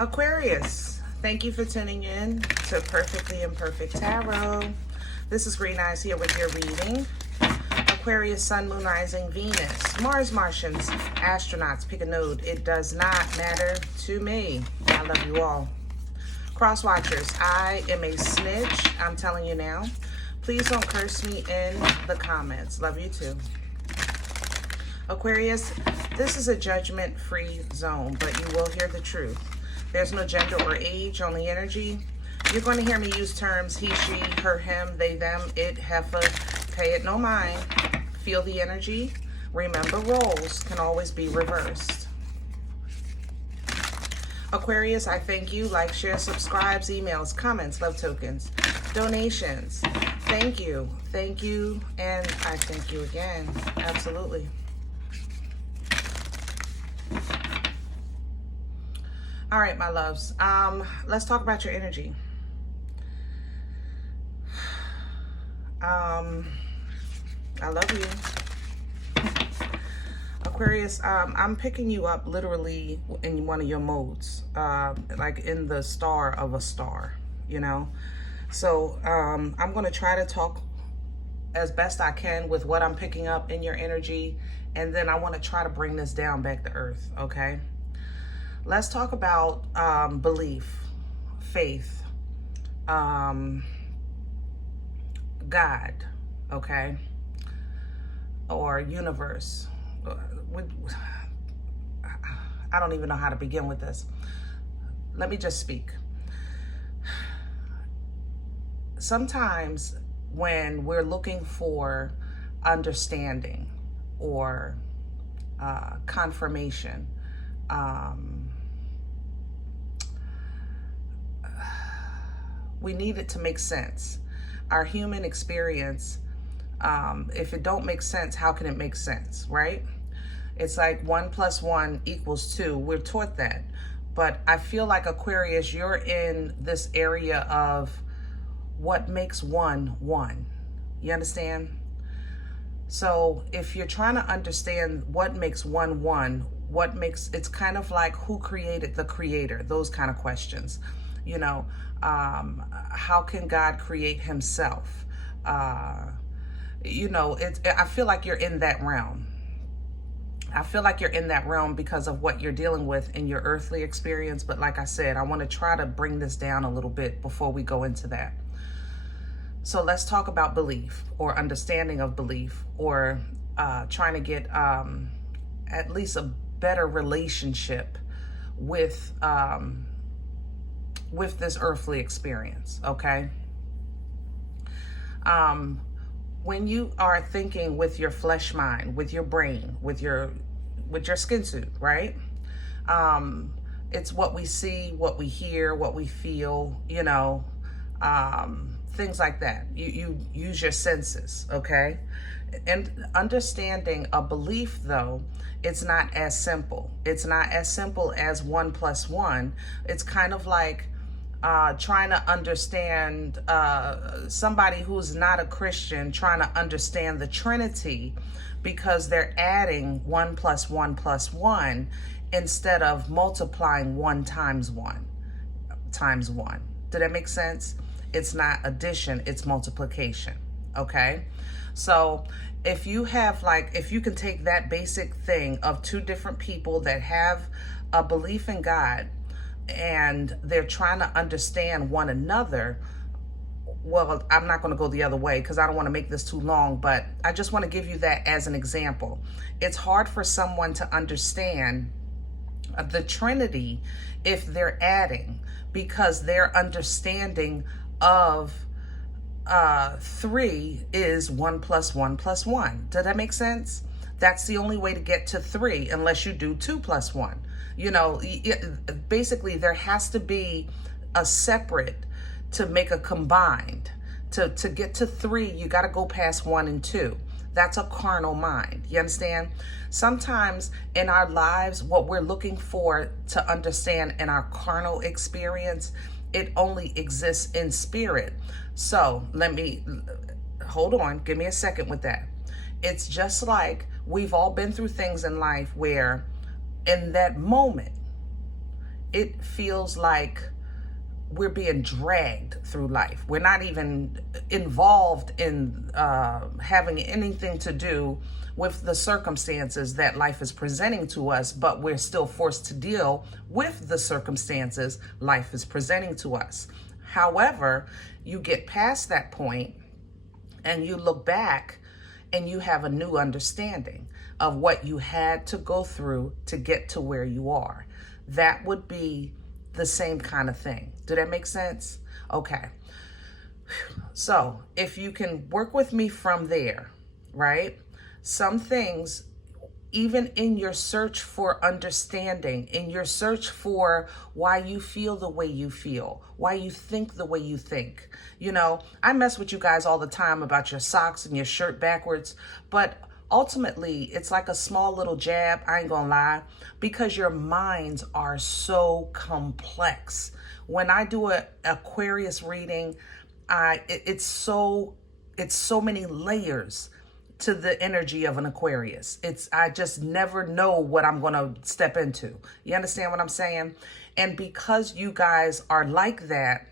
Aquarius, thank you for tuning in to Perfectly Imperfect Tarot. This is Green Eyes here with your reading. Aquarius, Sun, Moon, Rising, Venus, Mars, Martians, astronauts, pick a node. It does not matter to me. I love you all. Cross watchers, I am a snitch. I'm telling you now. Please don't curse me in the comments. Love you too. Aquarius, this is a judgment-free zone, but you will hear the truth. There's no gender or age, only energy. You're going to hear me use terms he, she, her, him, they, them, it, heifer. Pay it no mind. Feel the energy. Remember, roles can always be reversed. Aquarius, I thank you. Like, share, subscribes, emails, comments, love tokens, donations. Thank you, and I thank you again. Absolutely. All right, my loves. Let's talk about your energy. I love you. Aquarius, I'm picking you up literally in one of your modes, like in the star of a star, you know? So I'm going to try to talk as best I can with what I'm picking up in your energy, and then I want to try to bring this down back to earth, okay? Let's talk about belief, faith, God, okay? Or universe. I don't even know how to begin with this. Let me just speak. Sometimes when we're looking for understanding or confirmation, we need it to make sense. Our human experience, if it don't make sense, how can it make sense, right? It's like 1 + 1 = 2. We're taught that. But I feel like, Aquarius, you're in this area of what makes one, one. You understand? So if you're trying to understand what makes one, one, it's kind of like who created the creator, those kind of questions. You know, how can God create himself? You know, I feel like you're in that realm. I feel like you're in that realm because of what you're dealing with in your earthly experience. But like I said, I want to try to bring this down a little bit before we go into that. So let's talk about belief or understanding of belief, or trying to get at least a better relationship with this earthly experience, okay? When you are thinking with your flesh mind, with your brain, with your skin suit, right? It's what we see, what we hear, what we feel, you know, things like that. You use your senses, okay? And understanding a belief, though, it's not as simple. It's not as simple as 1 + 1. It's kind of like trying to understand somebody who's not a Christian, trying to understand the Trinity, because they're adding 1 + 1 + 1 instead of multiplying 1 × 1 × 1. Did that make sense? It's not addition, it's multiplication, okay? So if you have, like, if you can take that basic thing of 2 different people that have a belief in God, and they're trying to understand one another. Well, I'm not going to go the other way because I don't want to make this too long, but I just want to give you that as an example. It's hard for someone to understand the Trinity if they're adding, because their understanding of 3 is 1 + 1 + 1. Does that make sense? That's the only way to get to 3, unless you do 2 + 1. You know, basically there has to be a separate to make a combined. To get to 3, you got to go past 1 and 2. That's a carnal mind. You understand? Sometimes in our lives, what we're looking for to understand in our carnal experience, it only exists in spirit. So let me, hold on, give me a second with that. It's just like we've all been through things in life where in that moment, it feels like we're being dragged through life. We're not even involved in having anything to do with the circumstances that life is presenting to us, but we're still forced to deal with the circumstances life is presenting to us. However, you get past that point and you look back and you have a new understanding of what you had to go through to get to where you are. That would be the same kind of thing. Do that make sense? Okay. So if you can work with me from there, right? Some things, even in your search for understanding, in your search for why you feel the way you feel, why you think the way you think. You know, I mess with you guys all the time about your socks and your shirt backwards, but ultimately it's like a small little jab, I ain't gonna lie, because your minds are so complex. When I do a Aquarius reading, it's so many layers to the energy of an Aquarius. I just never know what I'm gonna step into. You understand what I'm saying? And because you guys are like that,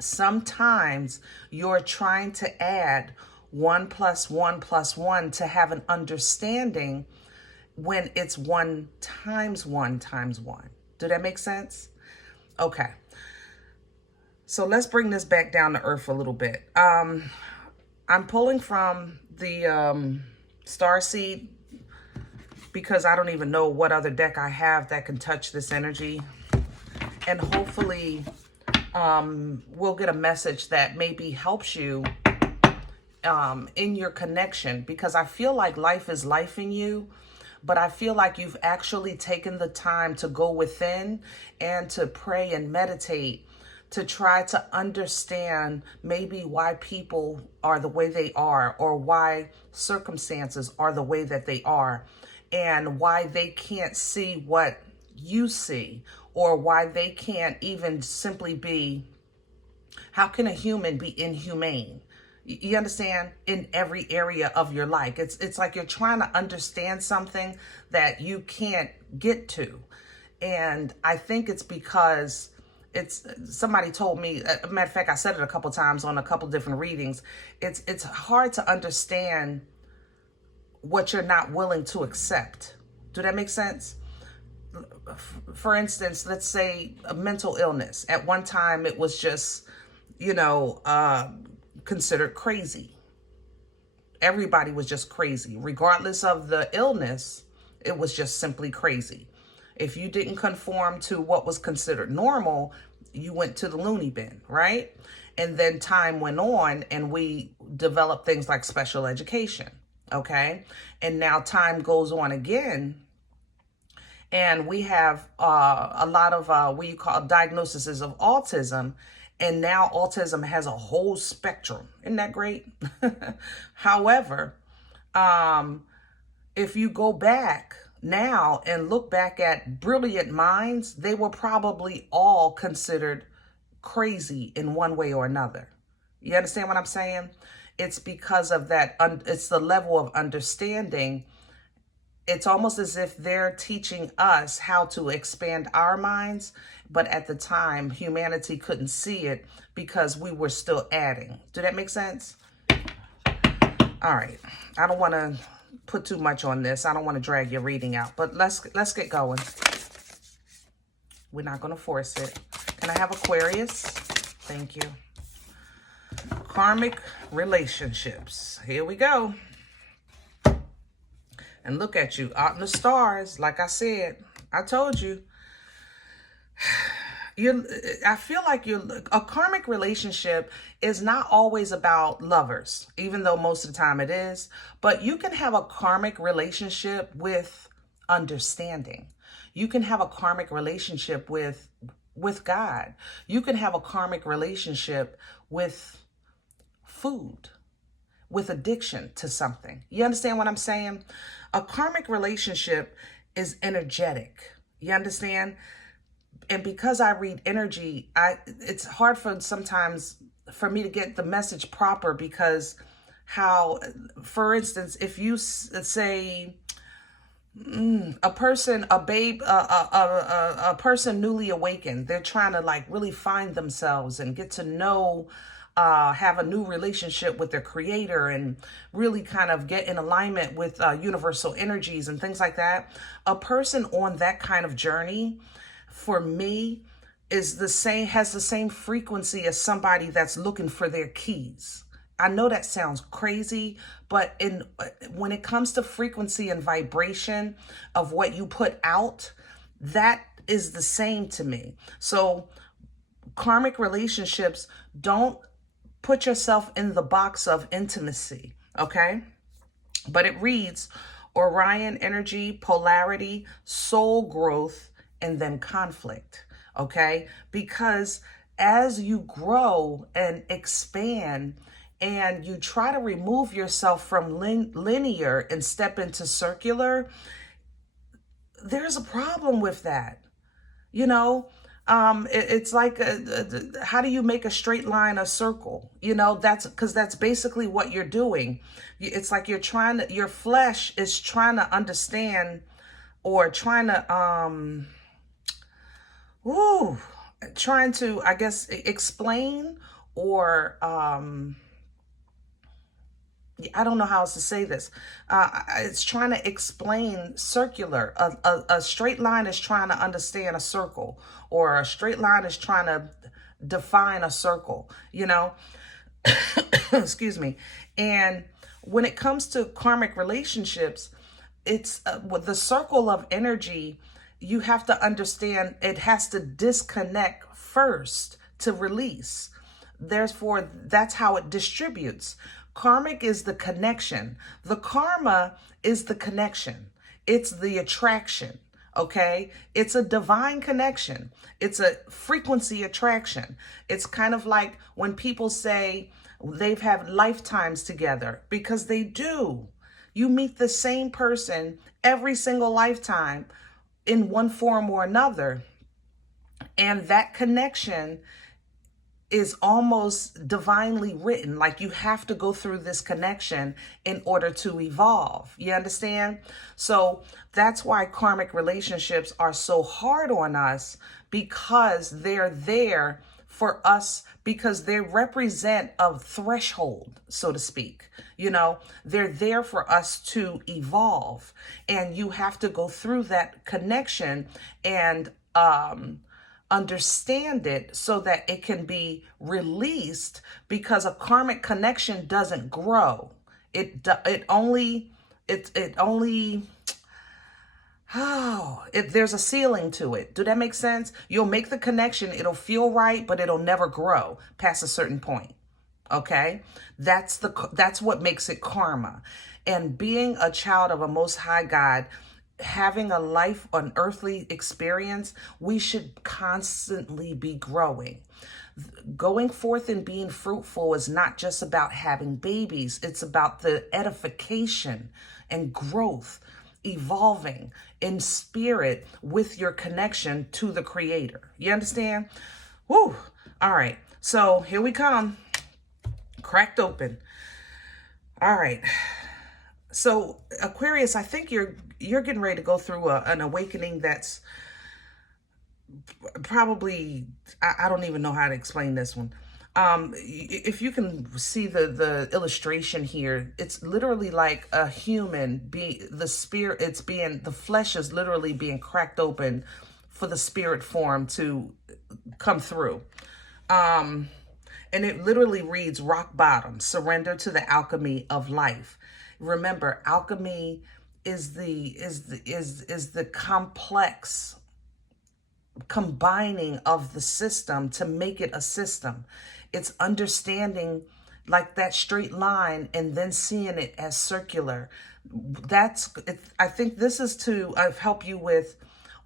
sometimes you're trying to add 1 + 1 + 1 to have an understanding when it's 1 × 1 × 1. Do that make sense? Okay. So let's bring this back down to earth a little bit. I'm pulling from the Starseed because I don't even know what other deck I have that can touch this energy. And hopefully we'll get a message that maybe helps you in your connection, because I feel like life is life in you, but I feel like you've actually taken the time to go within and to pray and meditate to try to understand maybe why people are the way they are, or why circumstances are the way that they are, and why they can't see what you see, or why they can't even simply be, how can a human be inhumane? You understand? In every area of your life. It's like you're trying to understand something that you can't get to. And I think it's because somebody told me, a matter of fact, I said it a couple times on a couple different readings. It's hard to understand what you're not willing to accept. Do that make sense? For instance, let's say a mental illness. At one time, it was just, considered crazy. Everybody was just crazy. Regardless of the illness, it was just simply crazy. If you didn't conform to what was considered normal, you went to the loony bin, right? And then time went on and we developed things like special education, okay? And now time goes on again, and we have a lot of what you call diagnoses of autism. And now autism has a whole spectrum. Isn't that great? However, if you go back now and look back at brilliant minds, they were probably all considered crazy in one way or another. You understand what I'm saying? It's because of that. It's the level of understanding. It's almost as if they're teaching us how to expand our minds, but at the time, humanity couldn't see it because we were still adding. Do that make sense? All right. I don't want to put too much on this. I don't want to drag your reading out, but let's get going. We're not going to force it. Can I have Aquarius? Thank you. Karmic relationships. Here we go. And look at you out in the stars. Like I said, I told you. I feel like a karmic relationship is not always about lovers, even though most of the time it is. But you can have a karmic relationship with understanding. You can have a karmic relationship with God. You can have a karmic relationship with food, with addiction to something. You understand what I'm saying? A karmic relationship is energetic. You understand? And because I read energy, it's hard sometimes for me to get the message proper, because how, for instance, if you say, A person, a babe, a person newly awakened. They're trying to like really find themselves and get to know, have a new relationship with their creator and really kind of get in alignment with universal energies and things like that. A person on that kind of journey, for me, is the same, has the same frequency as somebody that's looking for their keys. I know that sounds crazy, but when it comes to frequency and vibration of what you put out, that is the same to me. So karmic relationships, don't put yourself in the box of intimacy, okay? But it reads Orion energy, polarity, soul growth, and then conflict, okay? Because as you grow and expand, and you try to remove yourself from linear and step into circular, there's a problem with that. You know, it's like, how do you make a straight line a circle? You know, that's because that's basically what you're doing. It's like you're trying to, your flesh is trying to understand or trying to, trying to, I guess, explain or, I don't know how else to say this. It's trying to explain circular. A straight line is trying to understand a circle, or a straight line is trying to define a circle, you know? Excuse me. And when it comes to karmic relationships, it's with the circle of energy, you have to understand it has to disconnect first to release. Therefore, that's how it distributes. Karmic is the connection. The karma is the connection. It's the attraction, okay? It's a divine connection. It's a frequency attraction. It's kind of like when people say they've had lifetimes together, because they do. You meet the same person every single lifetime in one form or another. And that connection is almost divinely written. Like you have to go through this connection in order to evolve. You understand? So that's why karmic relationships are so hard on us, because they're there for us, because they represent a threshold, so to speak. You know, they're there for us to evolve, and you have to go through that connection and understand it so that it can be released, because a karmic connection doesn't grow. It only there's a ceiling to it. Do that make sense? You'll make the connection, it'll feel right, but it'll never grow past a certain point. Okay? That's what makes it karma. And being a child of a Most High God, having a life, an earthly experience, we should constantly be growing. Going forth and being fruitful is not just about having babies. It's about the edification and growth, evolving in spirit with your connection to the Creator. You understand? Woo! All right. So here we come. Cracked open. All right. So Aquarius, I think you're getting ready to go through an awakening that's probably, I don't even know how to explain this one. If you can see the illustration here, it's literally like a human being, the spirit, the flesh is literally being cracked open for the spirit form to come through. And it literally reads rock bottom, surrender to the alchemy of life. Remember, alchemy is the complex combining of the system to make it a system. It's understanding like that straight line and then seeing it as circular. I think this is to help you with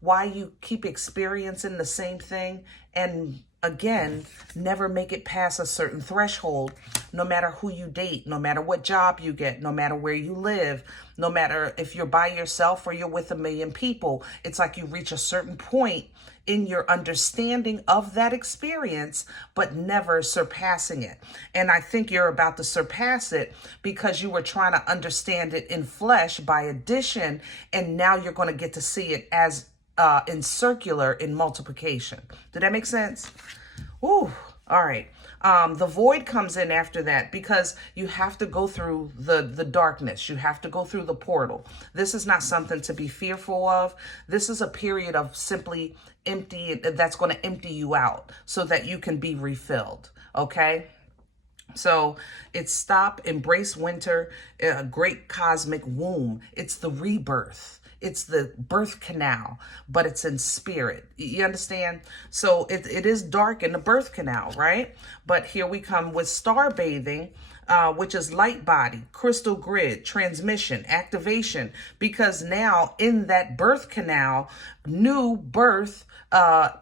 why you keep experiencing the same thing and again, never make it past a certain threshold, no matter who you date, no matter what job you get, no matter where you live, no matter if you're by yourself or you're with a million people. It's like you reach a certain point in your understanding of that experience, but never surpassing it. And I think you're about to surpass it because you were trying to understand it in flesh by addition, and now you're going to get to see it as in circular in multiplication. Did that make sense? Ooh, all right. The void comes in after that because you have to go through the darkness. You have to go through the portal. This is not something to be fearful of. This is a period of simply empty, that's going to empty you out so that you can be refilled. Okay. So it's stop, embrace winter, a great cosmic womb. It's the rebirth. It's the birth canal, but it's in spirit. You understand? So it is dark in the birth canal, right? But here we come with star bathing, which is light body, crystal grid, transmission, activation, because now in that birth canal, new birth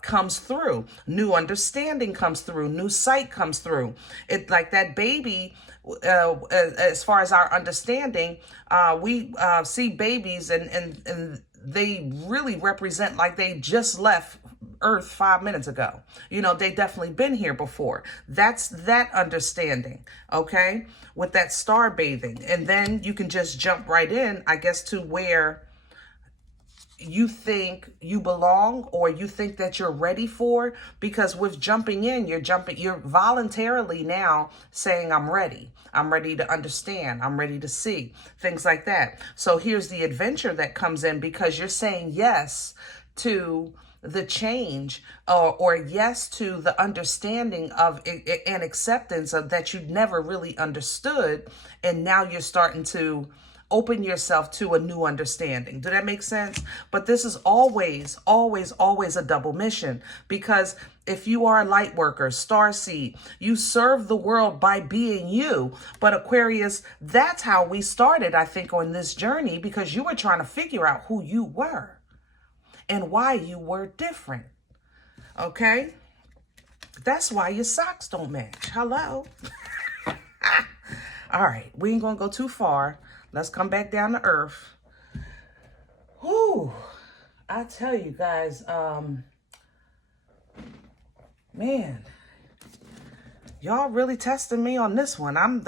comes through, new understanding comes through, new sight comes through. It like that baby, as far as our understanding, we see babies and they really represent like they just left Earth 5 minutes ago. You know, they definitely been here before. That's that understanding, okay, with that star bathing. And then you can just jump right in, I guess, to where you think you belong or you think that you're ready for, because with jumping in, you're voluntarily now saying, I'm ready to understand, I'm ready to see, things like that. So here's the adventure that comes in because you're saying yes to the change or yes to the understanding of and acceptance of that you never really understood. And now you're starting to open yourself to a new understanding. Does that make sense? But this is always, always, always a double mission, because if you are a light worker, starseed, you serve the world by being you. But Aquarius, that's how we started, I think, on this journey, because you were trying to figure out who you were and why you were different. Okay? That's why your socks don't match. Hello? All right, we ain't gonna go too far. Let's come back down to earth. Whew. I tell you guys, man, y'all really testing me on this one. I'm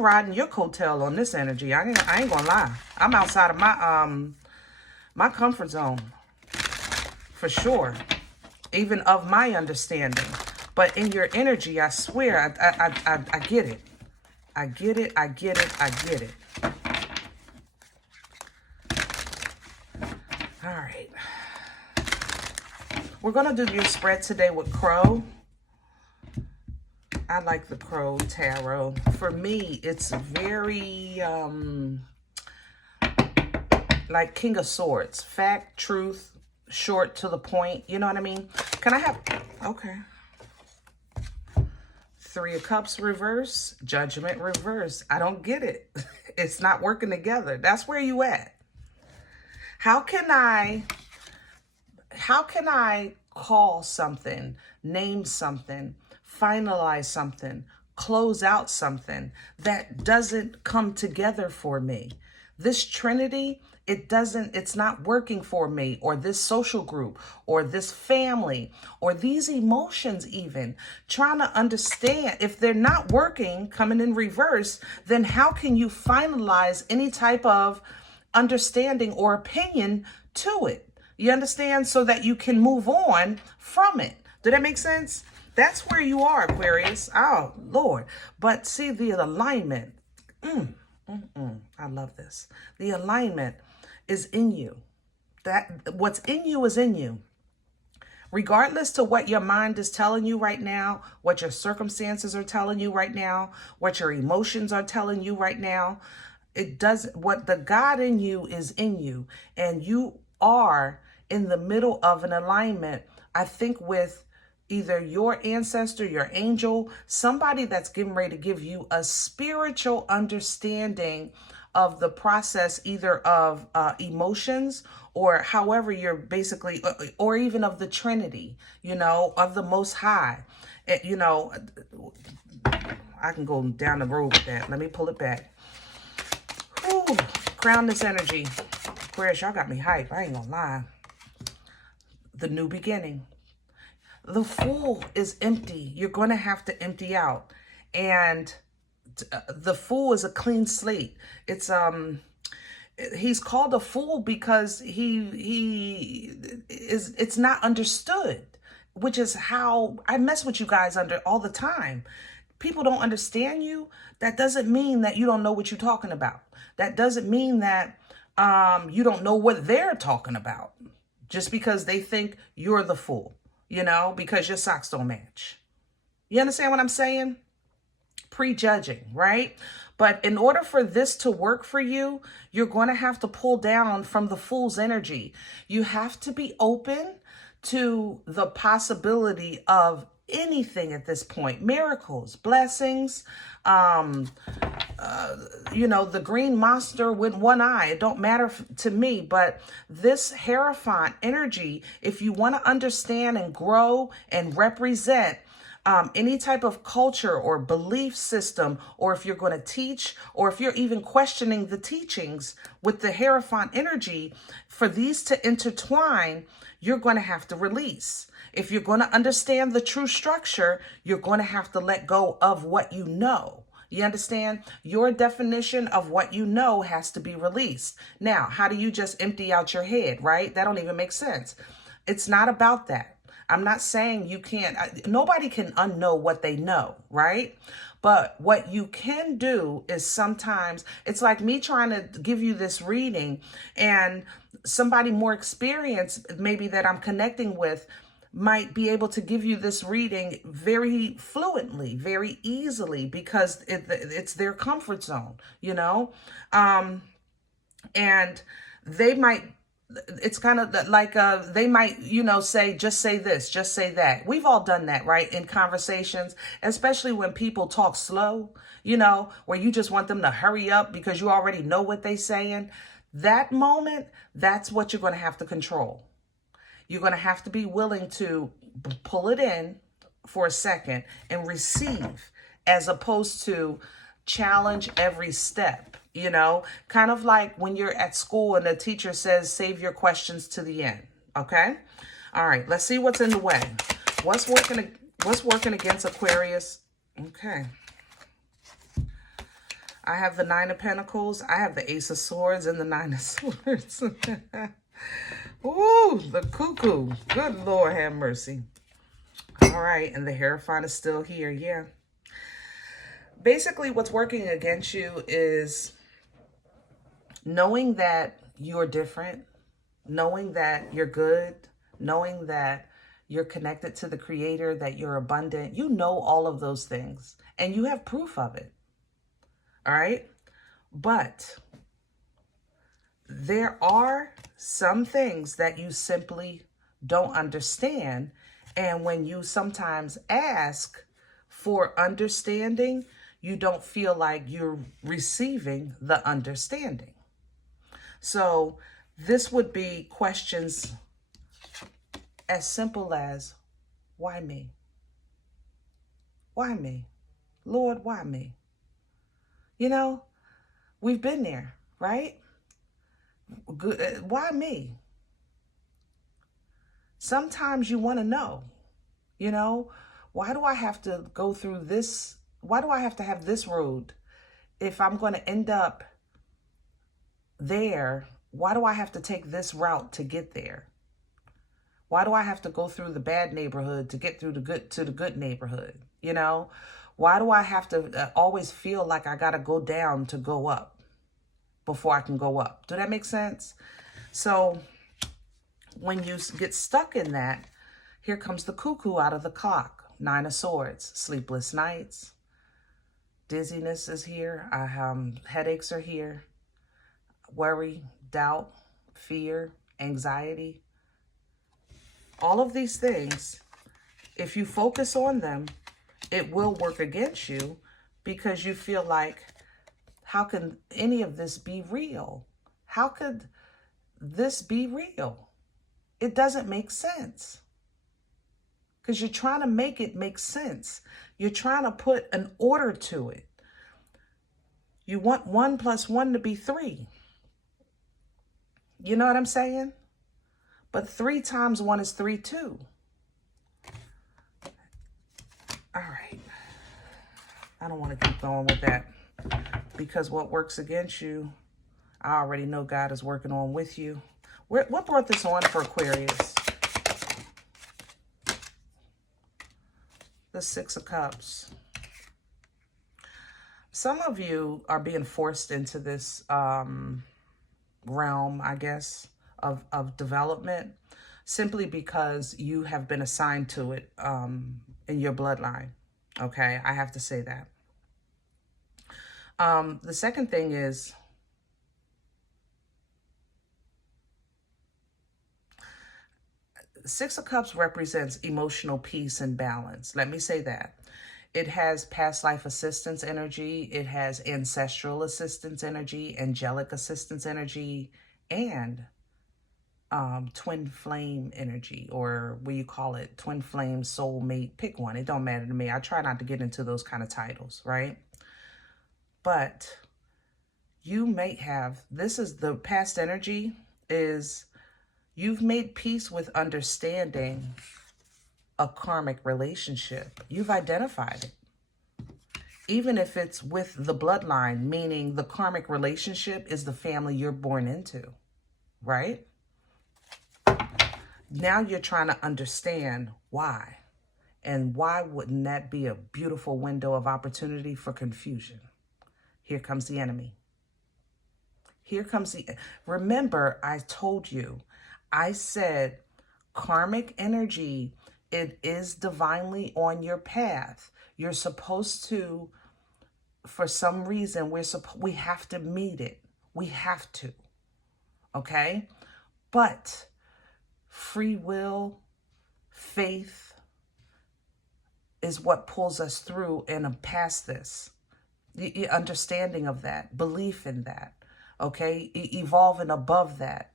riding your coattail on this energy. I ain't gonna lie. I'm outside of my comfort zone for sure, even of my understanding. But in your energy, I swear, I get it. I get it. I get it. I get it. All right. We're going to do your spread today with Crow. I like the Crow Tarot. For me, it's very like King of Swords. Fact, truth, short, to the point. You know what I mean? Can I have... Okay. Three of Cups reverse, Judgment reverse. I don't get it. It's not working together. That's where you at. How can I call something, name something, finalize something, close out something that doesn't come together for me? This Trinity, it's not working for me, or this social group, or this family, or these emotions even. Trying to understand, if they're not working, coming in reverse, then how can you finalize any type of understanding or opinion to it? You understand? So that you can move on from it. Did that make sense? That's where you are, Aquarius. Oh, Lord. But see, the alignment. I love this. The alignment is in you. That what's in you is in you. Regardless to what your mind is telling you right now, what your circumstances are telling you right now, what your emotions are telling you right now, what the God in you is in you. And you are in the middle of an alignment, I think, with either your ancestor, your angel, somebody that's getting ready to give you a spiritual understanding of the process, either of emotions, or however you're basically, or even of the Trinity, you know, of the Most High. You know, I can go down the road with that. Let me pull it back. Whew. Crown this energy. Aquarius, y'all got me hype. I ain't gonna lie. The new beginning. The Fool is empty. You're going to have to empty out. And the Fool is a clean slate. It's he's called a fool because it's not understood, which is how I mess with you guys under all the time. People don't understand you. That doesn't mean that you don't know what you're talking about. That doesn't mean that you don't know what they're talking about just because they think you're the fool, you know, because your socks don't match. You understand what I'm saying? Prejudging, right? But in order for this to work for you, you're going to have to pull down from the Fool's energy. You have to be open to the possibility of anything at this point. Miracles, blessings, you know, the green monster with one eye. It don't matter to me, but this Hierophant energy, if you want to understand and grow and represent any type of culture or belief system, or if you're going to teach, or if you're even questioning the teachings with the Hierophant energy, for these to intertwine, you're going to have to release. If you're going to understand the true structure, you're going to have to let go of what you know. You understand? Your definition of what you know has to be released. Now, how do you just empty out your head, right? That don't even make sense. It's not about that. I'm not saying you can't, nobody can unknow what they know, right? But what you can do is sometimes, it's like me trying to give you this reading, and somebody more experienced, maybe that I'm connecting with, might be able to give you this reading very fluently, very easily, because it's their comfort zone, you know? And they might, it's kind of like they might, you know, say, just say this, just say that. We've all done that, right? In conversations, especially when people talk slow, you know, where you just want them to hurry up because you already know what they're saying. That moment, that's what you're going to have to control. You're going to have to be willing to pull it in for a second and receive, as opposed to challenge every step, you know, kind of like when you're at school and the teacher says, save your questions to the end. Okay. All right. Let's see what's in the way. What's working against Aquarius? Okay. I have the Nine of Pentacles. I have the Ace of Swords and the Nine of Swords. Ooh, the Cuckoo. Good Lord, have mercy. All right, and the Hierophant is still here. Yeah. Basically, what's working against you is knowing that you're different, knowing that you're good, knowing that you're connected to the Creator, that you're abundant. You know all of those things, and you have proof of it. All right? But there are some things that you simply don't understand. And when you sometimes ask for understanding, you don't feel like you're receiving the understanding. So this would be questions as simple as, why me? Why me? Lord, why me? You know, we've been there, right? Good. Why me? Sometimes you want to know, you know, why do I have to go through this? Why do I have to have this road? If I'm going to end up there, why do I have to take this route to get there? Why do I have to go through the bad neighborhood to get through the good neighborhood? You know, why do I have to always feel like I got to go down to go up before I can go up? Do that make sense? So when you get stuck in that, here comes the Cuckoo out of the clock. Nine of Swords, sleepless nights, dizziness is here. Headaches are here. Worry, doubt, fear, anxiety. All of these things, if you focus on them, it will work against you, because you feel like, How can any of this be real? How could this be real? It doesn't make sense. Because you're trying to make it make sense. You're trying to put an order to it. You want 1 + 1 to be 3. You know what I'm saying? But 3 times 1 is 3 too. All right. I don't want to keep going with that. Because what works against you, I already know God is working on with you. What brought this on for Aquarius? The 6 of Cups. Some of you are being forced into this realm, I guess, of development, simply because you have been assigned to it in your bloodline. Okay, I have to say that. The second thing is, Six of Cups represents emotional peace and balance. Let me say that. It has past life assistance energy. It has ancestral assistance energy, angelic assistance energy, and twin flame energy, or what you call it, twin flame, soulmate, pick one. It don't matter to me. I try not to get into those kind of titles, right? But you may have, this is the past energy, is you've made peace with understanding a karmic relationship. You've identified it. Even if it's with the bloodline, meaning the karmic relationship is the family you're born into, right? Now you're trying to understand why. And why wouldn't that be a beautiful window of opportunity for confusion? Here comes the enemy. Here comes the... Remember, I told you, I said karmic energy, it is divinely on your path. You're supposed to, for some reason, we have to meet it. We have to. Okay? But free will, faith is what pulls us through and past this. The understanding of that, belief in that, okay? Evolving above that,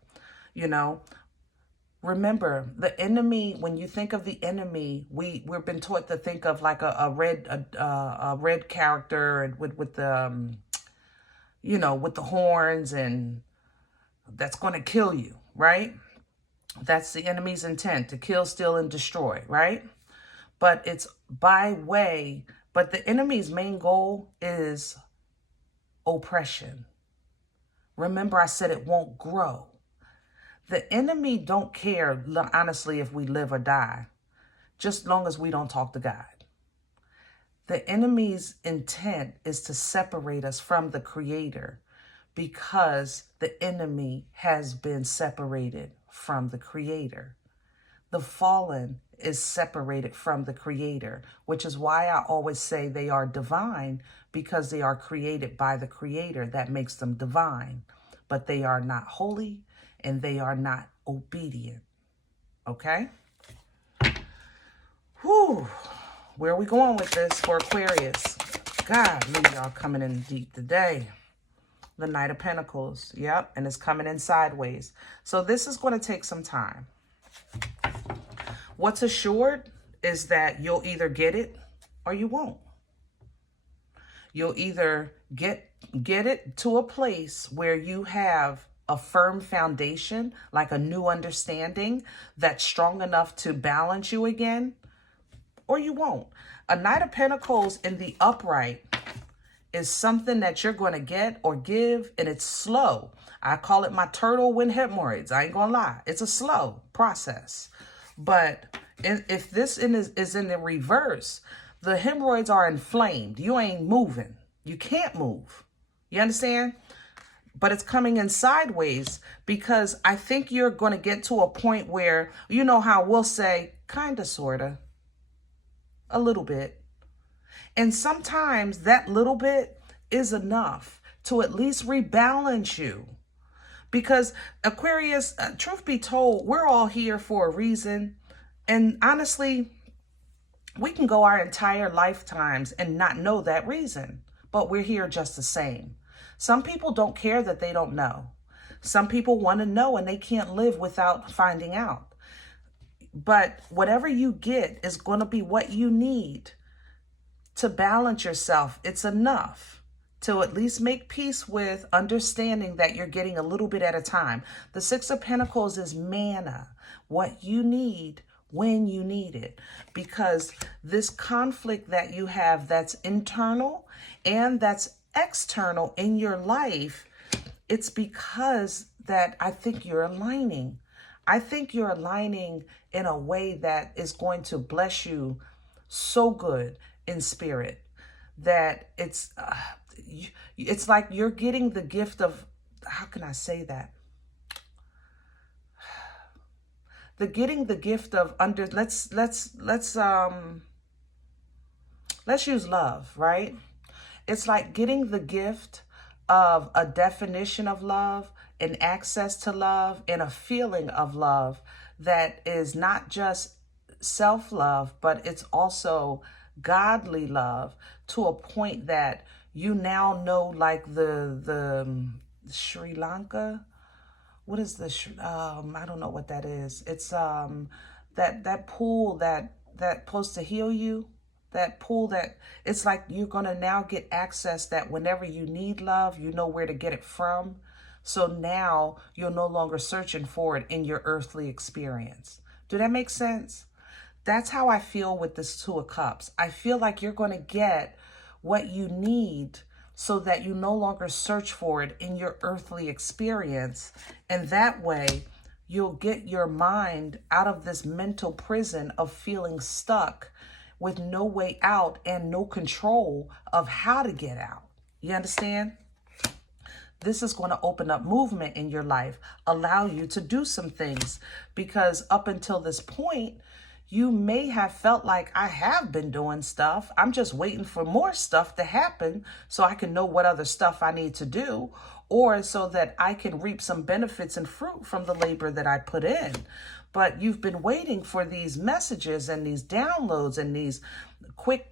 you know? Remember, the enemy, when you think of the enemy, we've been taught to think of like a red character with the, you know, with the horns, and that's going to kill you, right? That's the enemy's intent, to kill, steal, and destroy, right? But it's by way, but the enemy's main goal is oppression. Remember, I said it won't grow. The enemy don't care, honestly, if we live or die, just as long as we don't talk to God. The enemy's intent is to separate us from the Creator, because the enemy has been separated from the Creator. The fallen is separated from the Creator, which is why I always say they are divine, because they are created by the Creator. That makes them divine, but they are not holy and they are not obedient. Okay? Whew. Where are we going with this for Aquarius? God, y'all coming in deep today. The Knight of Pentacles. Yep, and it's coming in sideways. So this is going to take some time. What's assured is that you'll either get it or you won't. You'll either get it to a place where you have a firm foundation, like a new understanding that's strong enough to balance you again, or you won't. A Knight of Pentacles in the upright is something that you're going to get or give, and it's slow. I call it my turtle when hemorrhoids. I ain't going to lie. It's a slow process. But if this is in the reverse, the hemorrhoids are inflamed. You ain't moving. You can't move. You understand? But it's coming in sideways, because I think you're going to get to a point where, you know how we'll say, kind of, sort of, a little bit. And sometimes that little bit is enough to at least rebalance you. Because Aquarius, truth be told, we're all here for a reason. And honestly, we can go our entire lifetimes and not know that reason, but we're here just the same. Some people don't care that they don't know. Some people want to know and they can't live without finding out. But whatever you get is going to be what you need to balance yourself. It's enough to at least make peace with understanding that you're getting a little bit at a time. The Six of Pentacles is manna, what you need when you need it. Because this conflict that you have that's internal and that's external in your life, it's because that I think you're aligning. I think you're aligning in a way that is going to bless you so good in spirit that it's like you're getting the gift of, how can I say that? Getting the gift of let's use love, right? It's like getting the gift of a definition of love, an access to love, and a feeling of love that is not just self-love, but it's also godly love, to a point that you now know, like the Sri Lanka, what is the I don't know what that is. It's that pool that supposed to heal you. That pool that it's like you're going to now get access that whenever you need love, you know where to get it from. So now you're no longer searching for it in your earthly experience. Do that make sense? That's how I feel with this Two of Cups. I feel like you're going to get what you need so that you no longer search for it in your earthly experience. And that way you'll get your mind out of this mental prison of feeling stuck with no way out and no control of how to get out. You understand? This is going to open up movement in your life, allow you to do some things, because up until this point, you may have felt like, I have been doing stuff. I'm just waiting for more stuff to happen so I can know what other stuff I need to do, or so that I can reap some benefits and fruit from the labor that I put in. But you've been waiting for these messages and these downloads and these quick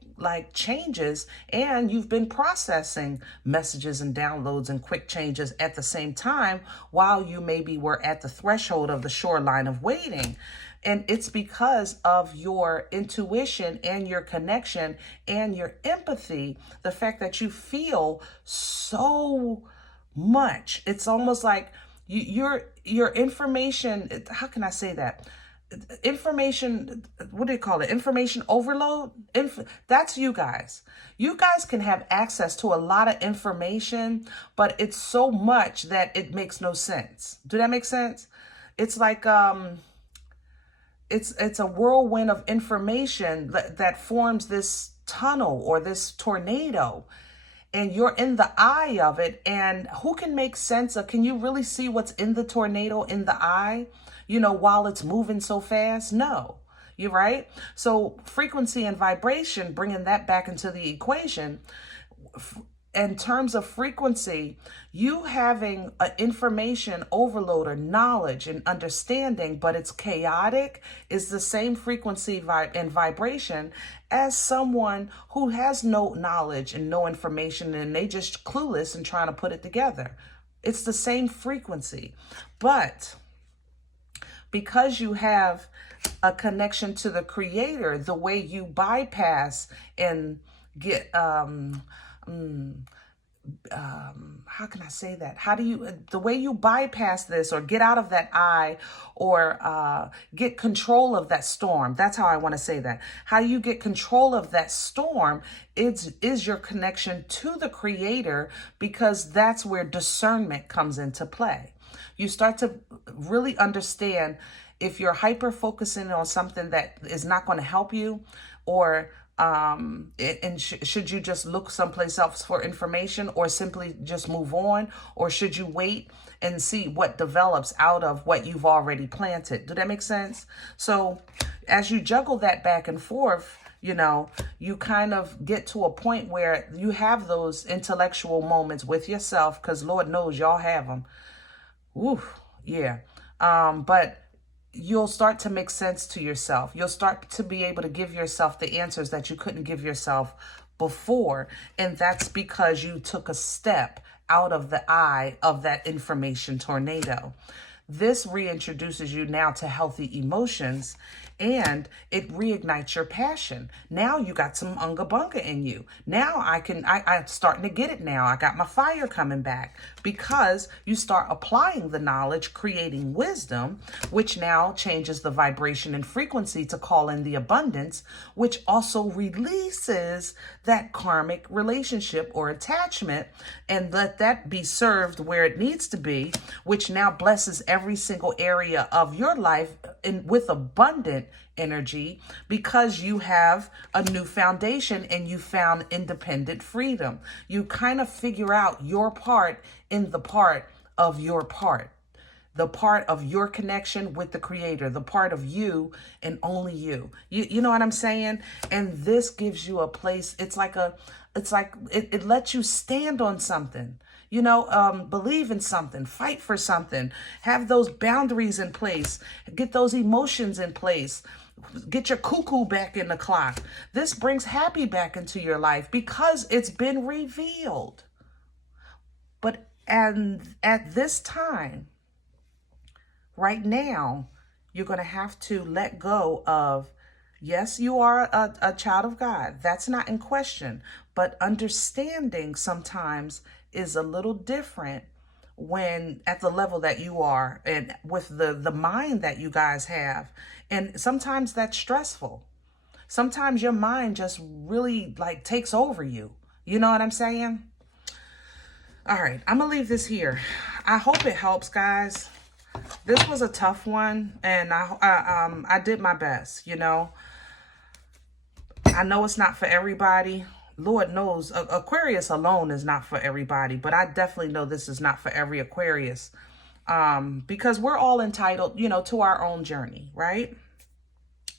changes, and you've been processing messages and downloads and quick changes at the same time while you maybe were at the threshold of the shoreline of waiting. And it's because of your intuition and your connection and your empathy, the fact that you feel so much. It's almost like your information, how can I say that? Information, what do you call it? Information overload? That's you guys. You guys can have access to a lot of information, but it's so much that it makes no sense. Do that make sense? It's like, it's a whirlwind of information that forms this tunnel or this tornado, and you're in the eye of it. And who can make sense of, can you really see what's in the tornado in the eye, while it's moving so fast? No, you're right. So frequency and vibration, bringing that back into the equation. In terms of frequency, you having an information overload or knowledge and understanding, but it's chaotic, is the same frequency and vibration as someone who has no knowledge and no information, and they just clueless and trying to put it together. It's the same frequency. But because you have a connection to the Creator, the way you bypass and get how can I say that? How do you, the way you bypass this or get out of that eye or get control of that storm? That's how I want to say that. How you get control of that storm is your connection to the Creator, because that's where discernment comes into play. You start to really understand if you're hyper focusing on something that is not going to help you, or should you just look someplace else for information, or simply just move on, or should you wait and see what develops out of what you've already planted? Do that make sense? So as you juggle that back and forth, you kind of get to a point where you have those intellectual moments with yourself, because Lord knows y'all have them. Ooh, yeah. But you'll start to make sense to yourself. You'll start to be able to give yourself the answers that you couldn't give yourself before. And that's because you took a step out of the eye of that information tornado. This reintroduces you now to healthy emotions, and it reignites your passion. Now you got some unga bunga in you. Now I'm starting to get it now. I got my fire coming back because you start applying the knowledge, creating wisdom, which now changes the vibration and frequency to call in the abundance, which also releases that karmic relationship or attachment and let that be served where it needs to be, which now blesses every single area of your life with abundant energy because you have a new foundation and you found independent freedom. You kind of figure out your part in the part of your part. The part of your connection with the creator, the part of you and only you. You know what I'm saying? And this gives you a place. It lets you stand on something. You know, believe in something, fight for something, have those boundaries in place, get those emotions in place, get your cuckoo back in the clock. This brings happy back into your life because it's been revealed. But at this time, right now, you're going to have to let go of, yes, you are a child of God. That's not in question. But understanding sometimes is a little different when at the level that you are and with the mind that you guys have. And sometimes that's stressful. Sometimes your mind just really takes over you. You know what I'm saying? All right, I'm going to leave this here. I hope it helps, guys. This was a tough one, and I did my best, you know. I know it's not for everybody. Lord knows, Aquarius alone is not for everybody, but I definitely know this is not for every Aquarius, because we're all entitled, you know, to our own journey, right?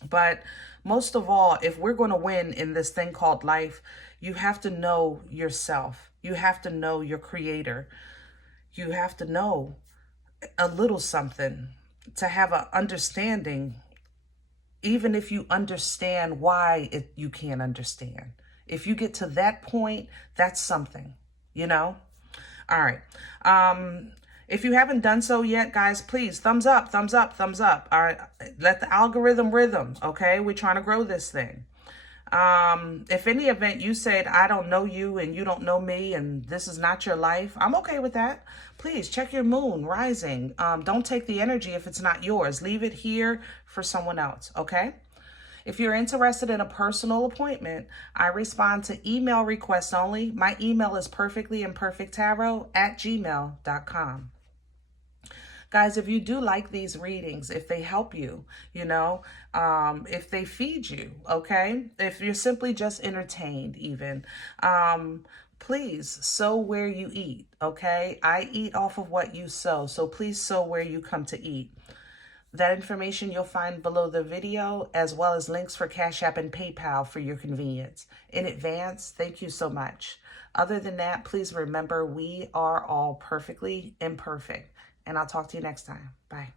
But most of all, if we're going to win in this thing called life, you have to know yourself. You have to know your creator. You have to know a little something to have an understanding, even if you understand why you can't understand. If you get to that point, that's something, you know? All right. If you haven't done so yet, guys, please thumbs up, thumbs up, thumbs up. All right. Let the algorithm rhythm. Okay. We're trying to grow this thing. If any event you said, I don't know you and you don't know me and this is not your life, I'm okay with that. Please check your moon rising. Don't take the energy if it's not yours. Leave it here for someone else. Okay. If you're interested in a personal appointment, I respond to email requests only. My email is perfectlyimperfecttarot@gmail.com. Guys, if you do like these readings, if they help you, you know, if they feed you, okay? If you're simply just entertained even, please sow where you eat, okay? I eat off of what you sow, so please sow where you come to eat. That information you'll find below the video, as well as links for CashApp and PayPal for your convenience. In advance, thank you so much. Other than that, please remember we are all perfectly imperfect. And I'll talk to you next time. Bye.